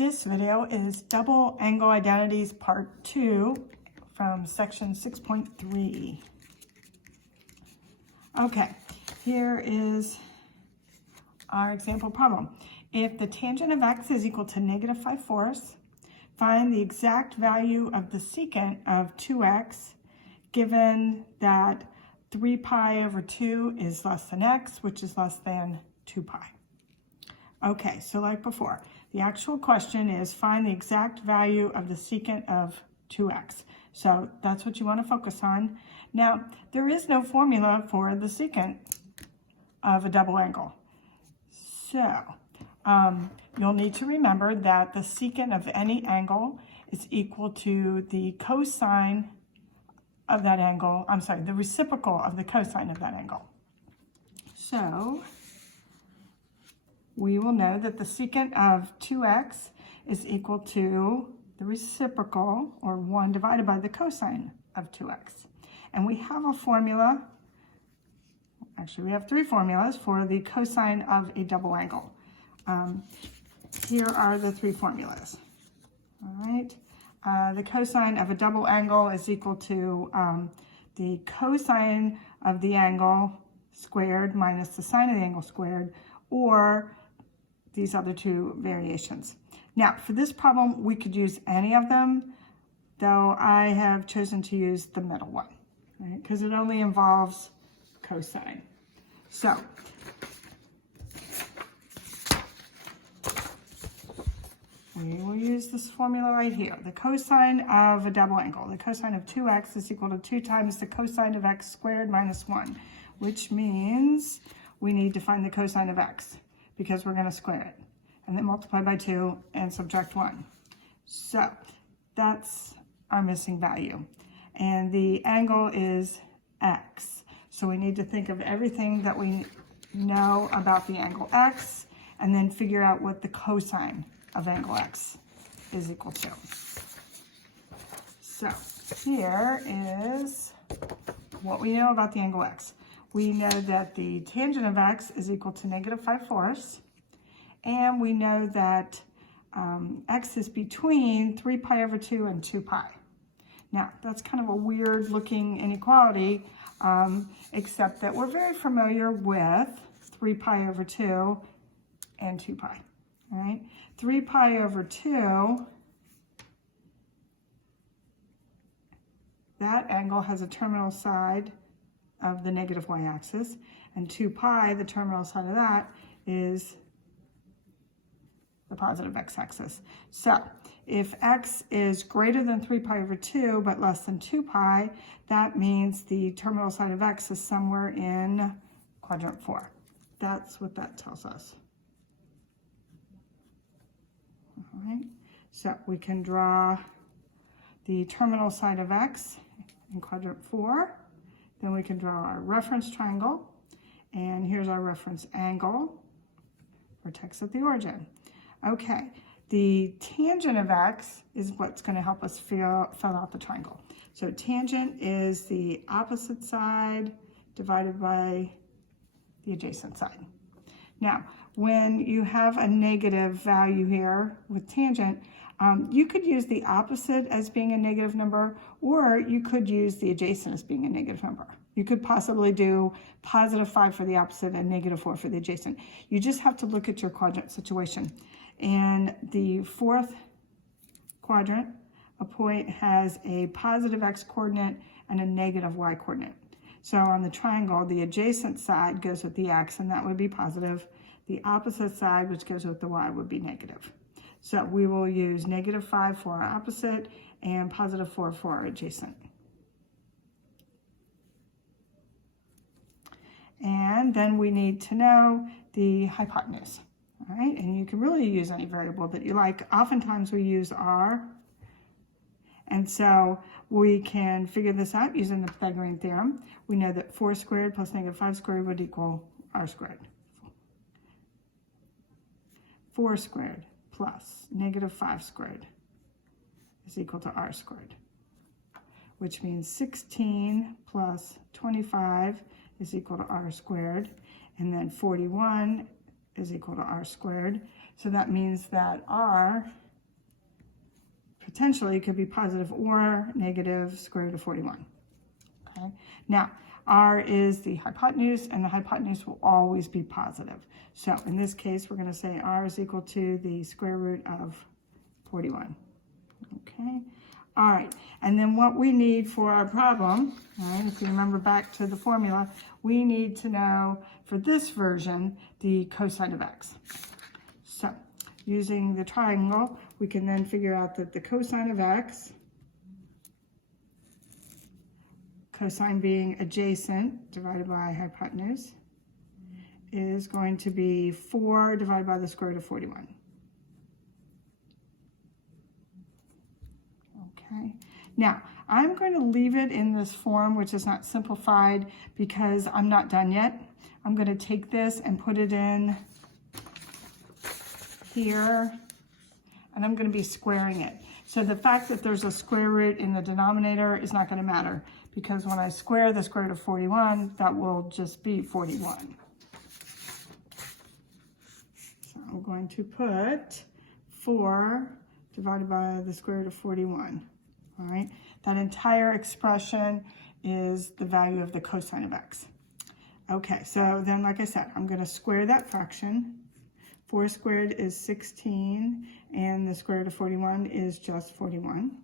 This video is double angle identities part 2 from section 6.3. Okay, here is our example problem. If the tangent of x is equal to -5/4, find the exact value of the secant of 2x given that 3 pi over 2 is less than x, which is less than 2 pi. Okay, so like before, the actual question is find the exact value of the secant of 2x. So that's what you want to focus on. Now, there is no formula for the secant of a double angle. So you'll need to remember that the secant of any angle is equal to the cosine of that angle, the reciprocal of the cosine of that angle. So we will know that the secant of 2x is equal to the reciprocal, or 1 divided by the cosine of 2x. And we have a formula, actually we have 3 formulas for the cosine of a double angle. Here are the 3 formulas. All right, the cosine of a double angle is equal to the cosine of the angle squared minus the sine of the angle squared, or these other 2 variations. Now, for this problem, we could use any of them, though I have chosen to use the middle one, right? Because it only involves cosine. So, we will use this formula right here. The cosine of a double angle, the cosine of 2x is equal to 2 times the cosine of x squared minus 1, which means we need to find the cosine of x, because we're going to square it, and then multiply by 2 and subtract 1. So that's our missing value. And the angle is x. So we need to think of everything that we know about the angle x, and then figure out what the cosine of angle x is equal to. So here is what we know about the angle x. We know that the tangent of x is equal to -5/4, and we know that x is between 3 pi over 2 and 2 pi. Now, that's kind of a weird looking inequality, except that we're very familiar with 3 pi over 2 and 2 pi, right? 3 pi over 2, that angle has a terminal side of the negative y-axis, and 2 pi, the terminal side of that, is the positive x-axis. So if x is greater than 3 pi over 2 but less than 2 pi, that means the terminal side of x is somewhere in quadrant 4. That's what that tells us. All right, so we can draw the terminal side of x in quadrant 4. Then we can draw our reference triangle, and here's our reference angle, vertex at the origin. Okay, the tangent of x is what's going to help us fill out the triangle. So tangent is the opposite side divided by the adjacent side. Now, when you have a negative value here with tangent, you could use the opposite as being a negative number, or you could use the adjacent as being a negative number. You could possibly do +5 for the opposite and -4 for the adjacent. You just have to look at your quadrant situation. In the 4th quadrant, a point has a positive x coordinate and a negative y coordinate. So on the triangle, the adjacent side goes with the x, and that would be positive. The opposite side, which goes with the y, would be negative. So we will use -5 for our opposite and +4 for our adjacent. And then we need to know the hypotenuse. All right, and you can really use any variable that you like. Oftentimes we use r, and so we can figure this out using the Pythagorean theorem. We know that 4 squared plus -5 squared would equal r squared. 4 squared plus -5 squared is equal to r squared, which means 16 plus 25 is equal to r squared, and then 41 is equal to r squared. So that means that r potentially could be positive or negative square root of 41. Okay, now r is the hypotenuse, and the hypotenuse will always be positive. So in this case, we're going to say r is equal to the square root of 41. Okay, all right, and then what we need for our problem, all right, if you remember back to the formula, we need to know for this version the cosine of x. So using the triangle, we can then figure out that the cosine of x, cosine being adjacent divided by hypotenuse, is going to be 4 divided by the square root of 41. Okay, now I'm going to leave it in this form, which is not simplified, because I'm not done yet. I'm going to take this and put it in here, and I'm going to be squaring it. So the fact that there's a square root in the denominator is not going to matter, because when I square the square root of 41, that will just be 41. So I'm going to put 4 divided by the square root of 41. All right, that entire expression is the value of the cosine of x. Okay, so then, like I said, I'm going to square that fraction. 4 squared is 16, and the square root of 41 is just 41.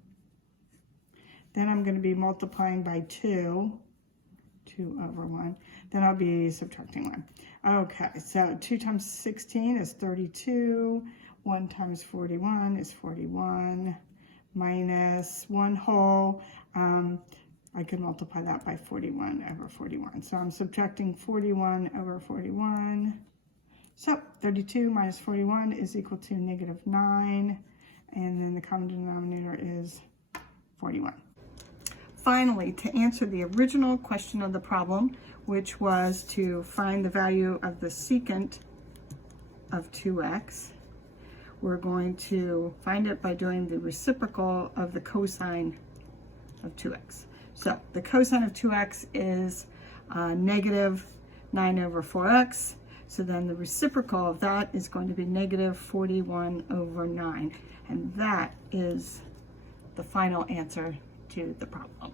Then I'm going to be multiplying by 2 over 1. Then I'll be subtracting 1. Okay, so 2 times 16 is 32. 1 times 41 is 41. Minus 1 whole. I can multiply that by 41 over 41. So I'm subtracting 41 over 41. So 32 minus 41 is equal to negative 9. And then the common denominator is 41. Finally, to answer the original question of the problem, which was to find the value of the secant of 2x, we're going to find it by doing the reciprocal of the cosine of 2x. So the cosine of 2x is negative 9 over 4x. So then the reciprocal of that is going to be negative 41 over 9. And that is the final answer to the problem.